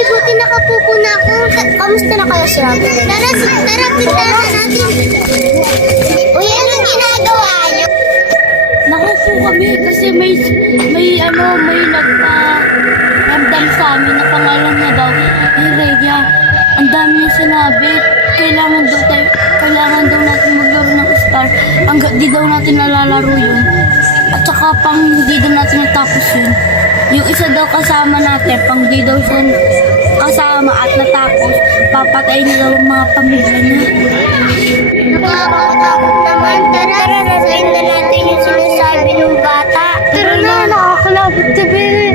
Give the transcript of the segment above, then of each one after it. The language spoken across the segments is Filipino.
Ay, buti nakapupo na ako. Kamusta na kayo, Sir Robin? Tara, pintahan na natin. Uy, anong ginagawa niyo? Nakupo kami kasi may nagpa-ramdam sa amin na pangalan niya daw, Rhea. Ang dami niya sinabi, kailangan daw natin maglaro ng star. Hanggang di daw natin nalalaro yun. At saka pang hindi daw natin natapos yun. Yung isa daw kasama natin, pang di daw siya kasama at natapos, papatayin na daw ang mga pamilya niya. Nakakatakot naman. Tara, sayin na natin yung sinasabi ng bata. Tara na, nakakalabot sabi.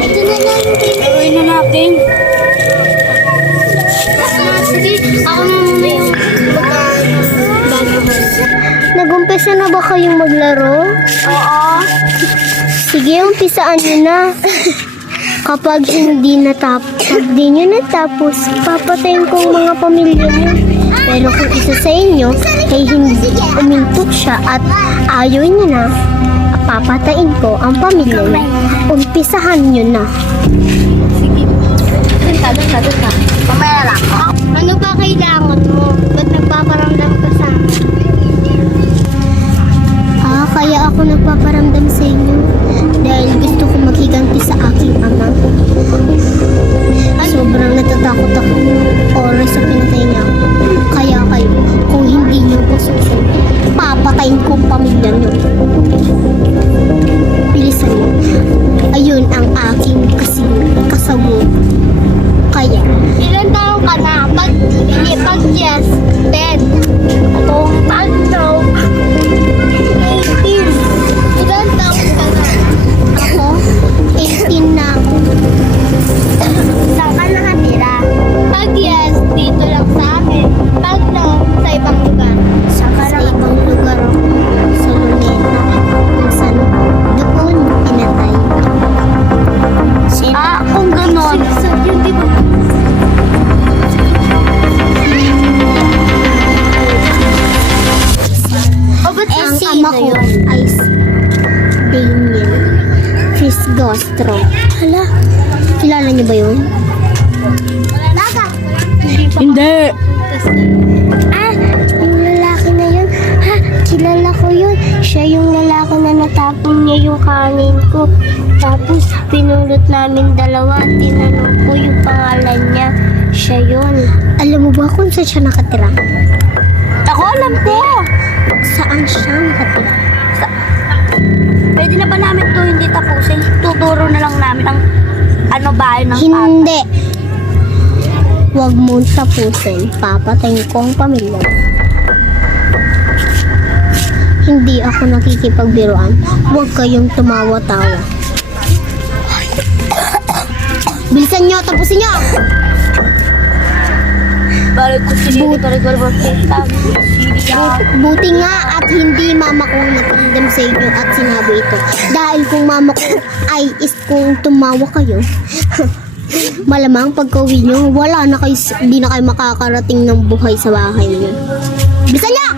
Ito na lang. Laruin na natin. Sige, ako na muna yung bago. Nag-umpisa na ba kayong maglaro? Oo. Sige, umpisaan nyo na. Kapag hindi nyo natapos, papatayin ko ang mga pamilya nyo. Pero kung isa sa inyo ay hindi umintok siya at ayaw nyo na, papatayin ko ang pamilya nyo. Umpisahan nyo na. Sige. Doon ka. Mamaya lang ako. Ano ba kailangan mo? Ba't nagpaparamdam ka sa akin? Kaya ako nagpaparamdam sa inyo dahil gusto ko maghiganti sa aking ama. Sobrang natatakot ako oras sa pinatay niya ako. Kaya kayo, kung hindi niyo ko susunod, papatayin ko ang pamilya niyo. Bilisan niyo. Ayun ang aking kasabot. Kaya, ilan taong ka na? Pag yes, 10. Atong tanong. 18. Ilan taong ka na? Ako? 18 na ako. Saan ka nakatira? Pag yes, dito lang sa amin. Pag no, sa ibang lugar. Sa ibang lugar ako. Sa Luneta. Kung saan doon pinatay. Kung ganon. Yun, di ba? Ang ama ko ay Daniel Fisgostro. Hala, kilala niyo ba yun? Hindi. Yung lalaki na yun. Kilala ko yun. Siya yung lalaki na natapon niya yung kanin ko. Tapos pinulot namin dalawa. Tinanong ko yung pangalan niya. Siya yun. Alam mo ba kung saan siya nakatira? Ako alam ko. Saan siya nakatira? Pwede na ba namin to hindi tapusin? Tuturo na lang namin ang bahay ng Hindi. Huwag mong tapusin. Papatayin ko ang pamilya. Hindi ako nakikipagbiruan. Huwag kayong tumawa-tawa. Bilisan nyo! Tapusin nyo! Balik ko Buti nga at hindi mama ko ang nagpandam sa inyo at sinabi ito. Dahil kung mama ko ay kung tumawa kayo, malamang pagka-uwi nyo, hindi na kayo makakarating ng buhay sa bahay niyo. Bilisan nyo!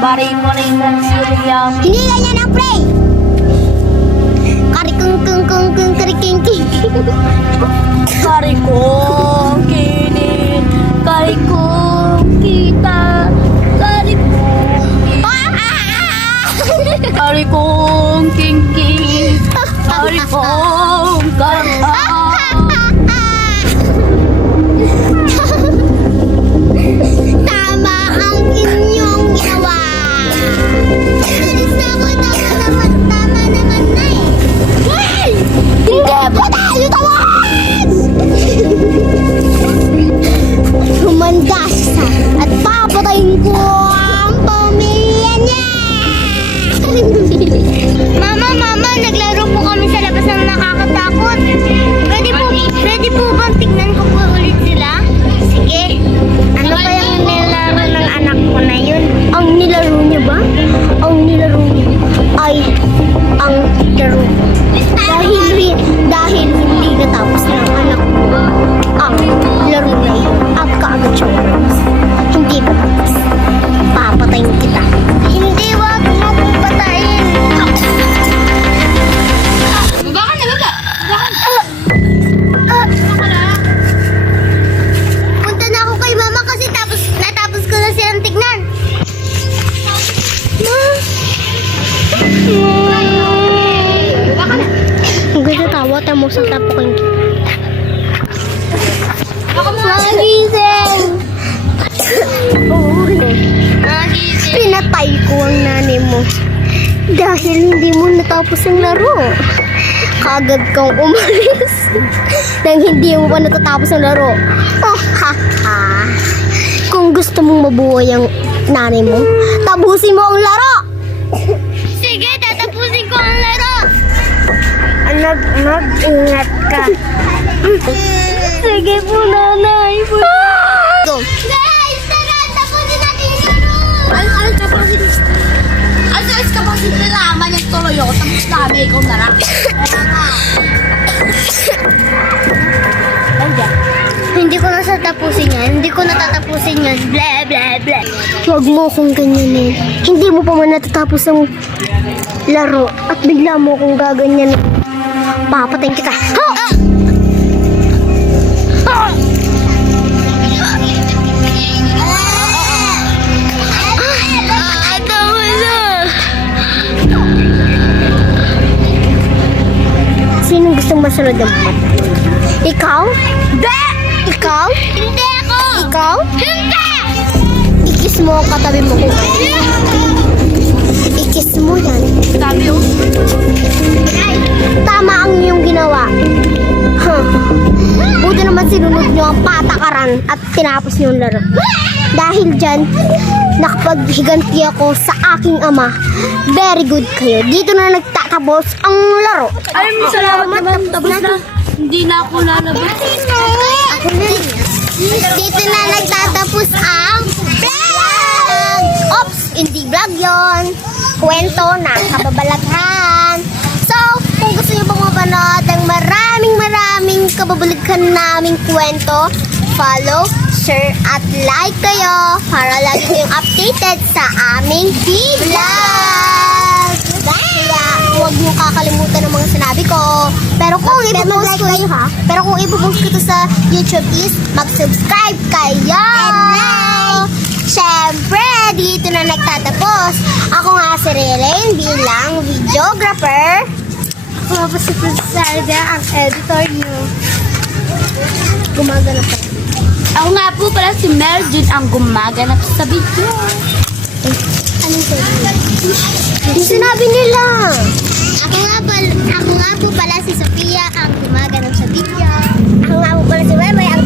Bari mo na yung Siriam. Hindi ganyan ang pray! Karikung kariking. Karikong kinin, karikong kita, karikong kingking, karikong Tama ang inyong ginawa. Tama naman na eh. Hindi! Tayo tawad! saltapukin kita. Magising! Pinatay ko ang nanay mo. Dahil hindi mo natapos ang laro. Kagad kang umalis. Nang hindi mo pa natatapos ang laro. Oh, ha, ha. Kung gusto mong mabuhay ang nanay mo, tapusin mo ang laro! Sige, tatapusin ko ang laro! Mag-ingat ka. Sige po, nanay. Go. Guys, tara, tapusin natin yung laro! Alis ka pa si nalaman yung tuloy ako. Tapos namin ikaw na lang. Hindi ko na tatapusin yan. Hindi ko natatapusin yan. Blah, blah, blah. Huwag mo akong ganyanin. Hindi mo pa man natatapos ang laro. At bigla mo akong gaganyan. Papatayin kita. Ha! Sinong gustong masunod ng map? Ikaw? Hindi! Ikaw? Hindi ako! Ikaw? Hindi! Ikis mo ang katabi mo kung ikis mo yan. Sabi ko. Tama ang iyong ginawa. Huh. Buti naman sinunod nyo ang patakaran at tinapos nyo ang laro. Dahil dyan, nakapaghiganti ako sa aking ama. Very good kayo. Dito na nagtatapos ang laro. Ay, salamat naman. Tapos na. Hindi na ako lalabas. Dito na nagtatapos ang vlog! Ops! Hindi vlog yon. Kwento ng kababalaghan. So, kung gusto nyo pong mapanood ng maraming kababalaghan naming kwento, follow, share, at like kayo para lagi kayong updated sa aming vlog! Kaya, huwag nyo kakalimutan ng mga sinabi ko. Pero kung ipopost ko ipopost ko ito sa YouTube is mag-subscribe kayo! Siyempre, dito na nagtatapos. Ako nga si Relaine bilang videographer. Ako nga po si Prinsarda, ang editor nyo. Gumagana pa. Ako nga po pala si Meljun ang gumaganap sa video. Anong sabi? Yung sinabi nila. Ako nga po pala si Sophia ang gumaganap sa video. Ako nga po pala si Maymay ang